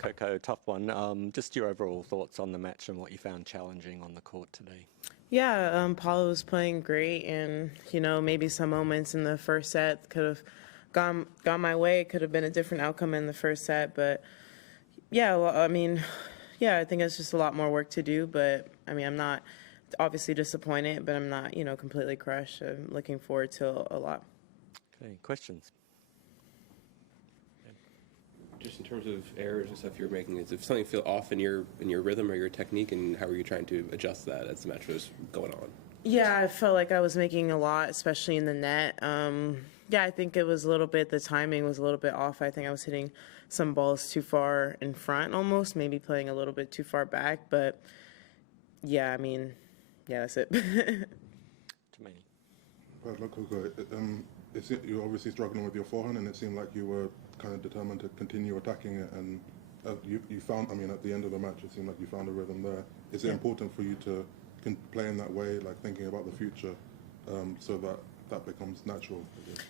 Coco, tough one. Just your overall thoughts on the match and what you found challenging on the court today. Yeah, Paula was playing great, and maybe some moments in the first set could have gone my way. It could have been a different outcome in the first set, but yeah, well, I think it's just a lot more work to do. But I'm not obviously disappointed, but I'm not completely crushed. I'm looking forward to a lot. Okay, questions. Just in terms of errors and stuff you're making, is if something feel off in your rhythm or your technique, and how are you trying to adjust that as the match was going on? Yeah, I felt like I was making a lot, especially in the net. Yeah, I think it was a little bit, the timing was a little bit off. I think I was hitting some balls too far in front almost, maybe playing a little bit too far back. But yeah, that's it. Jermaine. Well, look, Coco, you're obviously struggling with your forehand, and it seemed like you were kind of determined to continue attacking it. And you found, at the end of the match, it seemed like you found a rhythm there. Is it important for you to play in that way, like thinking about the future, so that becomes natural?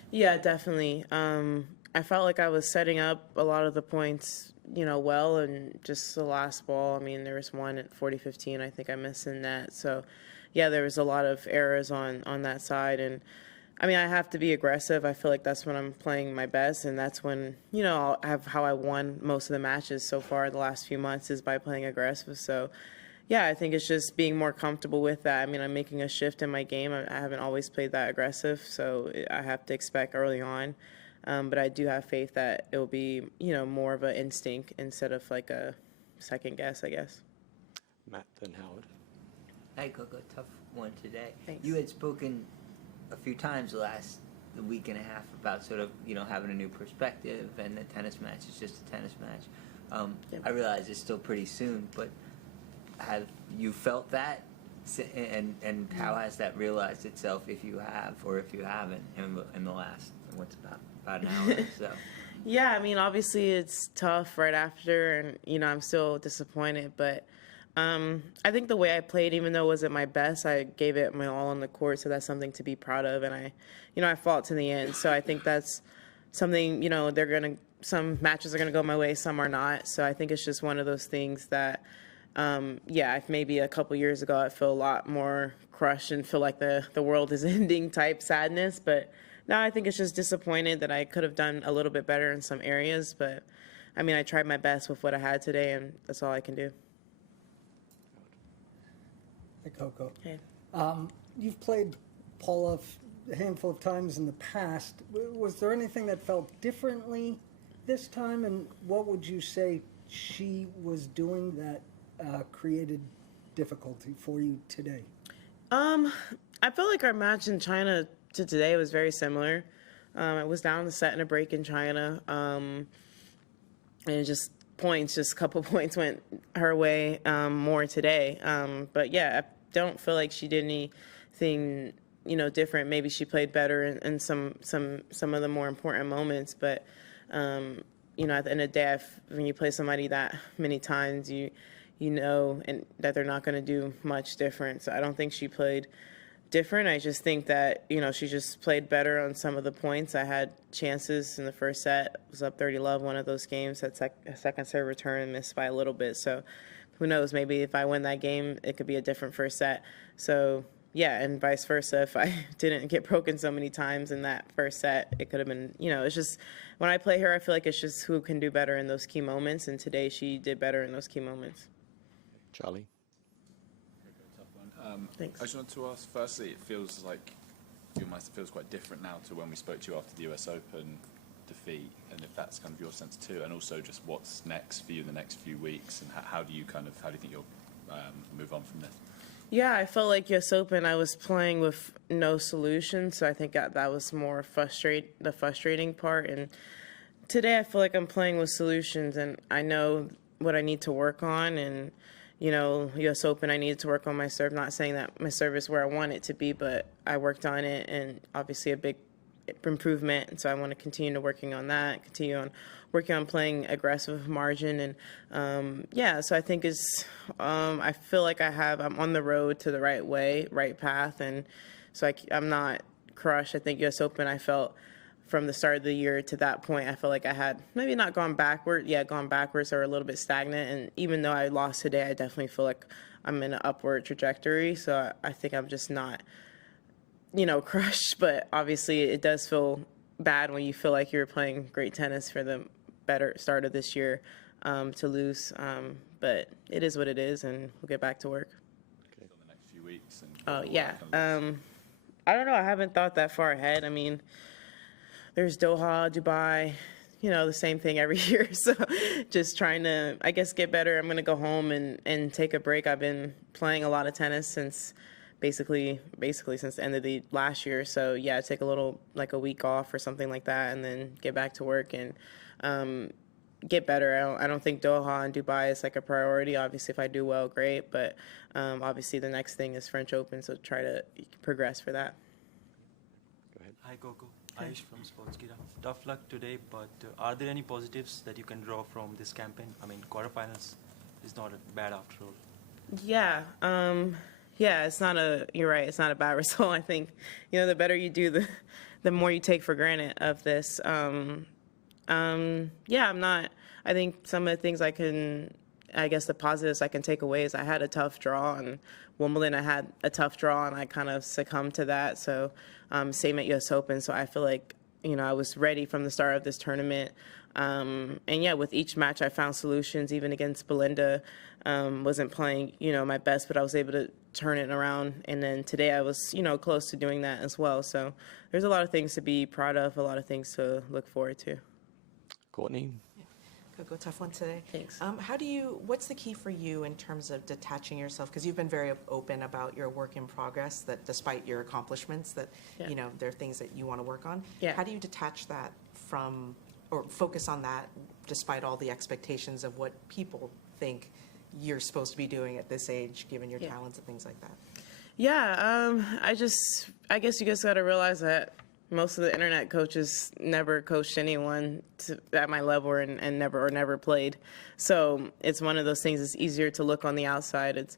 Yeah, definitely. I felt like I was setting up a lot of the points, well, and just the last ball. There was one at 40-15 I think I missed in net. So, yeah, there was a lot of errors on that side. And, I have to be aggressive. I feel like that's when I'm playing my best, and that's when, I'll have how I won most of the matches so far the last few months is by playing aggressive. So, yeah, I think it's just being more comfortable with that. I'm making a shift in my game. I haven't always played that aggressive, so I have to expect early on. But I do have faith that it will be, more of an instinct instead of like a second guess, I guess. Matt, then Howard. Hey, Coco, tough one today. Thanks. You had spoken a few times the week and a half about sort of, having a new perspective, and the tennis match is just a tennis match. Yep. I realize it's still pretty soon, but have you felt that, and how has that realized itself, if you have or if you haven't, in the last, what's about an hour or so? Yeah, obviously it's tough right after, and I'm still disappointed, but I think the way I played, even though it wasn't my best, I gave it my all on the court, so that's something to be proud of, and I fought to the end. So I think that's something, some matches are gonna go my way, some are not. So I think it's just one of those things that, if maybe a couple years ago I feel a lot more crushed and feel like the world is ending type sadness, but now I think it's just disappointed that I could have done a little bit better in some areas, but I tried my best with what I had today, and that's all I can do. Hey, Coco. Hey. You've played Paula a handful of times in the past. Was there anything that felt differently this time, and what would you say she was doing that created difficulty for you today? I feel like our match in China to today was very similar. It was down the set and a break in China, and just a couple points went her way more today. But yeah, I don't feel like she did anything different. Maybe she played better in some of the more important moments. But at the end of the day, when you play somebody that many times, you know and that they're not going to do much different. So I don't think she played different. I just think that, she just played better on some of the points. I had chances in the first set. I was up 30-love one of those games. Had a second serve return and missed by a little bit. So who knows? Maybe if I win that game, it could be a different first set. So, yeah, and vice versa. If I didn't get broken so many times in that first set, it could have been, it's just when I play her, I feel like it's just who can do better in those key moments. And today she did better in those key moments. Charlie. Thanks. I just wanted to ask, firstly, it feels like your master feels quite different now to when we spoke to you after the US Open defeat, and if that's kind of your sense too, and also just what's next for you in the next few weeks, and how do you think you'll move on from this? Yeah, I felt like US Open, I was playing with no solution, so I think that was more the frustrating part. And today I feel like I'm playing with solutions, and I know what I need to work on, and US Open, I needed to work on my serve. Not saying that my serve is where I want it to be, but I worked on it, and obviously a big improvement. And so I want to continue to working on that, continue on working on playing aggressive margin. And so I think I feel like I'm on the road to the right path. And so I'm not crushed. I think US Open, I felt from the start of the year to that point, I feel like I had maybe not gone backward, gone backwards or a little bit stagnant. And even though I lost today, I definitely feel like I'm in an upward trajectory. So I think I'm just not, crushed. But obviously, it does feel bad when you feel like you're playing great tennis for the better start of this year to lose. But it is what it is, and we'll get back to work. Okay. On the next few weeks. Oh, yeah. I don't know. I haven't thought that far ahead. I mean, there's Doha, Dubai, the same thing every year. So just trying to, I guess, get better. I'm going to go home and take a break. I've been playing a lot of tennis since basically since the end of the last year. So, yeah, take a little, like a week off or something like that and then get back to work and get better. I don't think Doha and Dubai is like a priority. Obviously, if I do well, great. But obviously the next thing is French Open, so try to progress for that. Go ahead. Hi, Coco. Aish from Sportskeeda. Tough luck today, but are there any positives that you can draw from this campaign? I mean, quarterfinals is not bad after all. Yeah. You're right, it's not a bad result. I think, the better you do, the more you take for granted of this. I think some of the things the positives I can take away is I had a tough draw, and Wimbledon I had a tough draw, and I kind of succumbed to that. So same at US Open. So I feel like, I was ready from the start of this tournament. With each match I found solutions, even against Belinda. Wasn't playing, my best, but I was able to turn it around. And then today I was, close to doing that as well. So there's a lot of things to be proud of, a lot of things to look forward to. Courtney? Coco, tough one today. Thanks. What's the key for you in terms of detaching yourself? Because you've been very open about your work in progress, that despite your accomplishments, that, there are things that you want to work on. Yeah. How do you detach that from, or focus on that despite all the expectations of what people think you're supposed to be doing at this age, given your talents and things like that? Yeah, I guess you just got to realize that most of the internet coaches never coached anyone at my level and never played. So it's one of those things. It's easier to look on the outside. It's,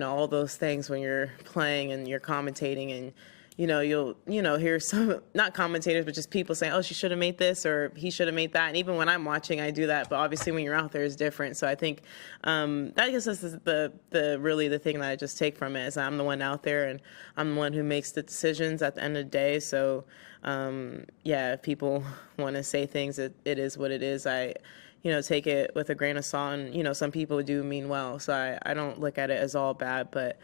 all those things when you're playing and you're commentating and, you'll, hear some, not commentators, but just people saying, oh, she should have made this or he should have made that. And even when I'm watching, I do that. But obviously when you're out there, it's different. So I think I guess this is the thing that I just take from it is I'm the one out there and I'm the one who makes the decisions at the end of the day. So, if people want to say things, it is what it is. I take it with a grain of salt. And, some people do mean well. So I don't look at it as all bad. But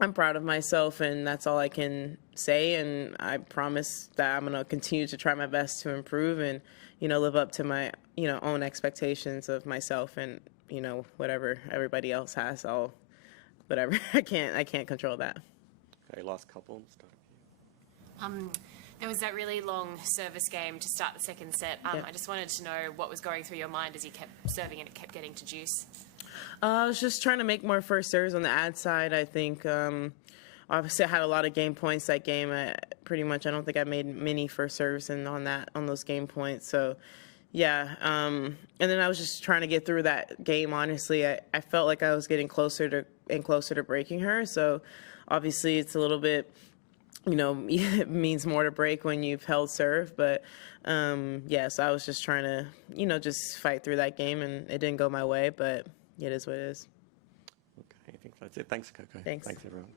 I'm proud of myself, and that's all I can say. And I promise that I'm going to continue to try my best to improve and, live up to my, own expectations of myself and, whatever everybody else has. Whatever. I can't control that. Okay, last couple. Start. There was that really long service game to start the second set. I just wanted to know what was going through your mind as you kept serving and it kept getting to deuce. I was just trying to make more first serves on the ad side. I think obviously I had a lot of game points that game. I don't think I made many first serves on those game points. So and then I was just trying to get through that game. Honestly, I felt like I was getting closer to breaking her. So obviously it's a little bit, it means more to break when you've held serve. But so I was just trying to, just fight through that game, and it didn't go my way, but it is what it is. Okay, I think that's it. Thanks, Coco. Thanks. Thanks, everyone.